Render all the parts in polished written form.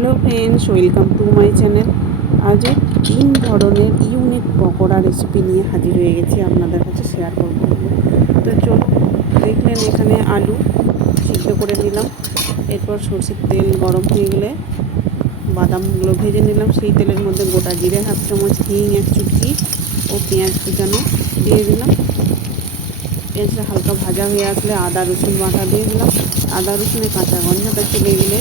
Hello friends, welcome to my channel. আজ 3 ধরনের unique pakora recipe নিয়ে হাজির হয়ে গেছি, আপনাদের কাছে শেয়ার করবো। তো চলো, দেখলেন এখানে আলু সিদ্ধ করে নিলাম। এরপর সরষের তেল গরম হয়ে গেলে বাদামগুলো ভেজে নিলাম। সেই তেলের মধ্যে গোটা জিরে হাফ চামচ, হিং 1 চুটকি ও পেঁয়াজ কুচানো দিয়ে দিলাম। পেঁয়াজটা হালকা ভাজা হয়ে আসলে আদা রসুন বাটা দিয়ে দিলাম। আদা রসুনের কাঁচা গন্ধটা চলে গেলে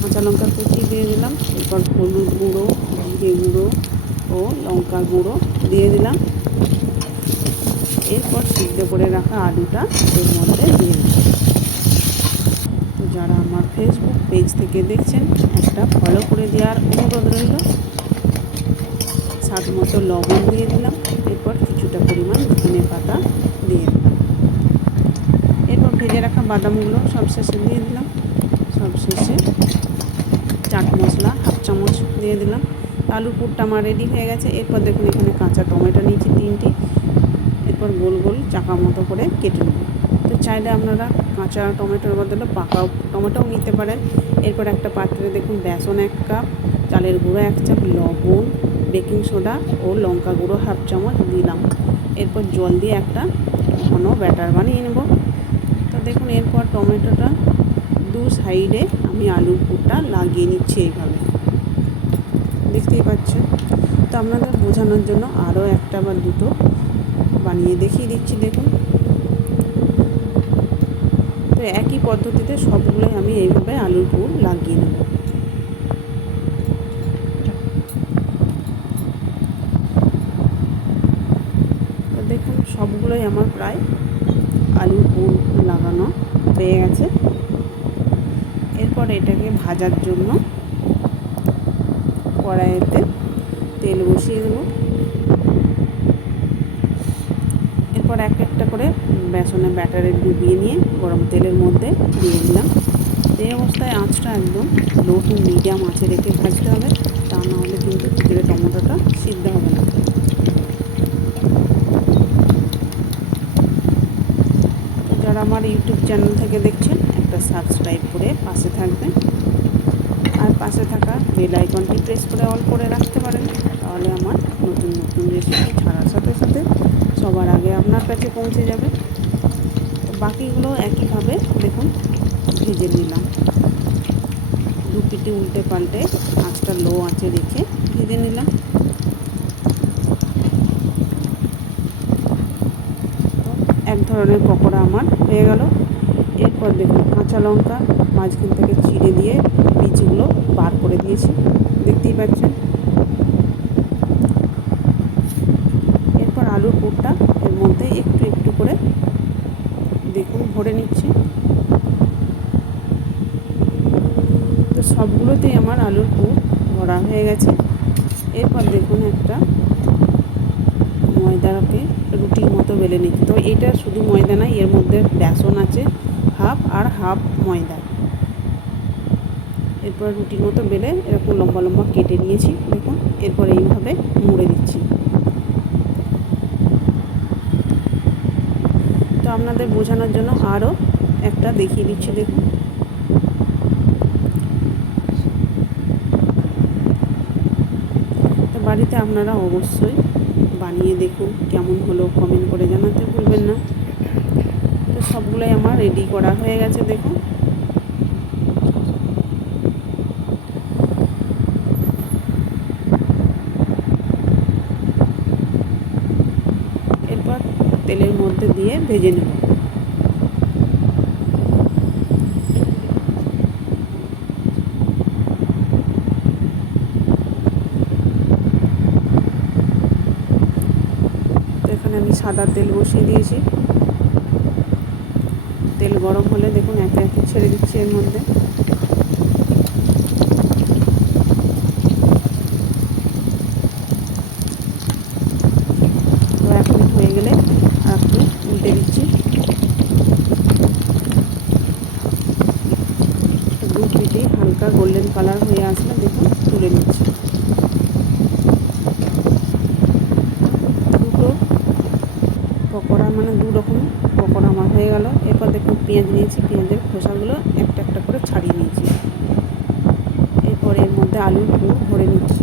কাঁচা লঙ্কা কুচি দিয়ে দিলাম। এরপর হলুদ গুঁড়ো, জিরে গুঁড়ো ও লঙ্কা গুঁড়ো দিয়ে দিলাম। এরপর সিদ্ধ করে রাখা আলুটা এর মধ্যে দিয়ে দিলাম। তো যারা আমার ফেসবুক পেজ থেকে দেখছেন, একটা ফলো করে দেওয়ার অনুরোধ রইল। স্বাদ মতো লবণ দিয়ে দিলাম। এরপর কিছুটা পরিমাণ ধনে পাতা দিয়ে দিলাম। এরপর ভেজে রাখা বাদামগুলো সবশেষে দিয়ে দিলাম। সবশেষে চাট মশলা হাফ চামচ দিয়ে দিলাম। আলুর পুরটা আমার রেডি হয়ে গেছে। এরপর দেখুন এখানে কাঁচা টমেটো নিয়েছি 3টি। এরপর গোল গোল চাকা মতো করে কেটে নেব। তো চাইলে আপনারা কাঁচা টমেটোর বদলে পাকা টমেটোও নিতে পারেন। এরপর একটা পাত্রে দেখুন বেসন 1 কাপ, চালের গুঁড়ো 1 চাপ, লবণ, বেকিং সোডা ও লঙ্কা গুঁড়ো হাফ চামচ দিলাম। এরপর জল দিয়ে একটা ঘন ব্যাটার বানিয়ে নেব। তো দেখুন এরপর টমেটোটা দু সাইডে আমি আলুর পুরটা লাগিয়ে নিচ্ছি এইভাবে, দেখতেই পাচ্ছেন। তো আপনাদের বোঝানোর জন্য আরও একটা বা দুটো বানিয়ে দেখিয়ে দিচ্ছি, দেখুন। তো একই পদ্ধতিতে সবগুলোই আমি এইভাবে আলুর পুর লাগিয়ে নেব। তো দেখুন সবগুলোই আমার প্রায় আলুর পুর লাগানো হয়ে গেছে। এরপর এটাকে ভাজার জন্য কড়াইতে তেল বসিয়ে দেব। এরপর একটা করে বেসনের ব্যাটারে ডুবিয়ে নিয়ে গরম তেলের মধ্যে দিয়ে দিলাম। এই অবস্থায় আঁচটা একদম লো টু মিডিয়াম আঁচে রেখে ভাজতে হবে, তা নাহলে কিন্তু ভিতরে টমেটোটা সিদ্ধ হবে না। যারা আমার ইউটিউব চ্যানেল থেকে দেখছেন, একটা সাবস্ক্রাইব করে পাশে থাকবেন। আর পাশে থাকা বেল আইকনটি প্রেস করে অল করে রাখতে পারেন, তাহলে আমার নতুন নতুন রেসিপি ছাড়ার সাথে সাথে সবার আগে আপনার কাছে পৌঁছে যাবে। তো বাকিগুলো একইভাবে দেখুন ভেজে নিলাম। দু পিঠে উল্টে পাল্টে আঁচটা লো আঁচে রেখে ভেজে নিলাম। এক ধরনের পকোড়া আমার হয়ে গেল। এরপর দেখুন কাঁচা লঙ্কা মাঝখান থেকে চিড়ে দিয়ে বীজগুলো বার করে দিয়েছি, দেখতেই পাচ্ছেন। এরপর আলুর পুরটা এর মধ্যে একটু একটু করে দেখুন ভরে নিচ্ছি। তো সবগুলোতেই আমার আলুর পুর ভরা হয়ে গেছে। এরপর দেখুন একটা ময়দাকে রুটির মতো বেলে নিচ্ছি। তো এটা শুধু ময়দা নয়, এর মধ্যে বেসন আছে হাফ আর হাফ ময়দা। এরপর রুটির মতো বেলে এরকম লম্বা লম্বা কেটে নিয়েছি, দেখুন। এরপর এইভাবে মুড়ে দিচ্ছি। তো আপনাদের বোঝানোর জন্য আরও একটা দেখিয়ে দিচ্ছি, দেখুন। তো বাড়িতে আপনারা অবশ্যই বানিয়ে দেখুন, কেমন হলো কমেন্ট করে জানাতে ভুলবেন না। তো সবগুলোই আমার রেডি করা হয়ে গেছে, দেখুন। এরপর তেলের মধ্যে দিয়ে ভেজে নেব। তো এখানে আমি সাদা তেল বসিয়ে দিয়েছি। তেল গরম হলে দেখুন একে একে ছেড়ে দিচ্ছি এর মধ্যে। তো 1 মিনিট হয়ে গেলে আর একটু উল্টে দিচ্ছি। দু পিঠে হালকা গোল্ডেন কালার হয়ে আসলে দেখুন তুলে নিচ্ছি। দুটো পকোড়া মানে দু রকম পকোড়া আমার হয়ে গেল। এরপর দেখুন পেঁয়াজ নিয়েছি, পেঁয়াজের খোসাগুলো একটা একটা করে ছাড়িয়ে নিয়েছি। মধ্যে আলুর পুর ভরে নিচ্ছি।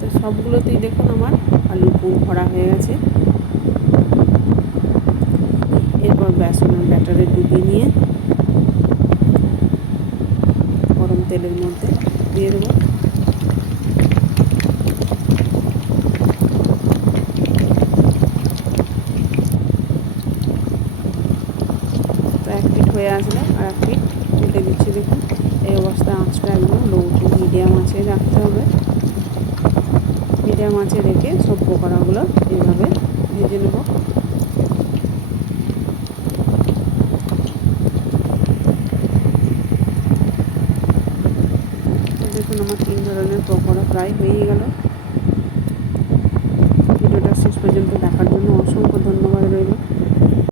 তো সবগুলোতেই দেখুন আমার আলুর পুর ভরা হয়ে গেছে। এরপর বেসনের ব্যাটারে ডুবিয়ে নিয়ে গরম তেলের মধ্যে দিয়ে দেবো। তো এক পিঠ হয়ে আসলে আর এক পিঠ উল্টে দিচ্ছি। দেখুন এই অবস্থায় আঁচটা একদম লো টু মিডিয়াম আঁচে রাখতে হবে। মিডিয়াম আঁচে রেখে সব পকোড়াগুলো এইভাবে ভেজে নেব। দেখুন আমার 3 ধরনের পকোড়া প্রায় হয়ে গেল।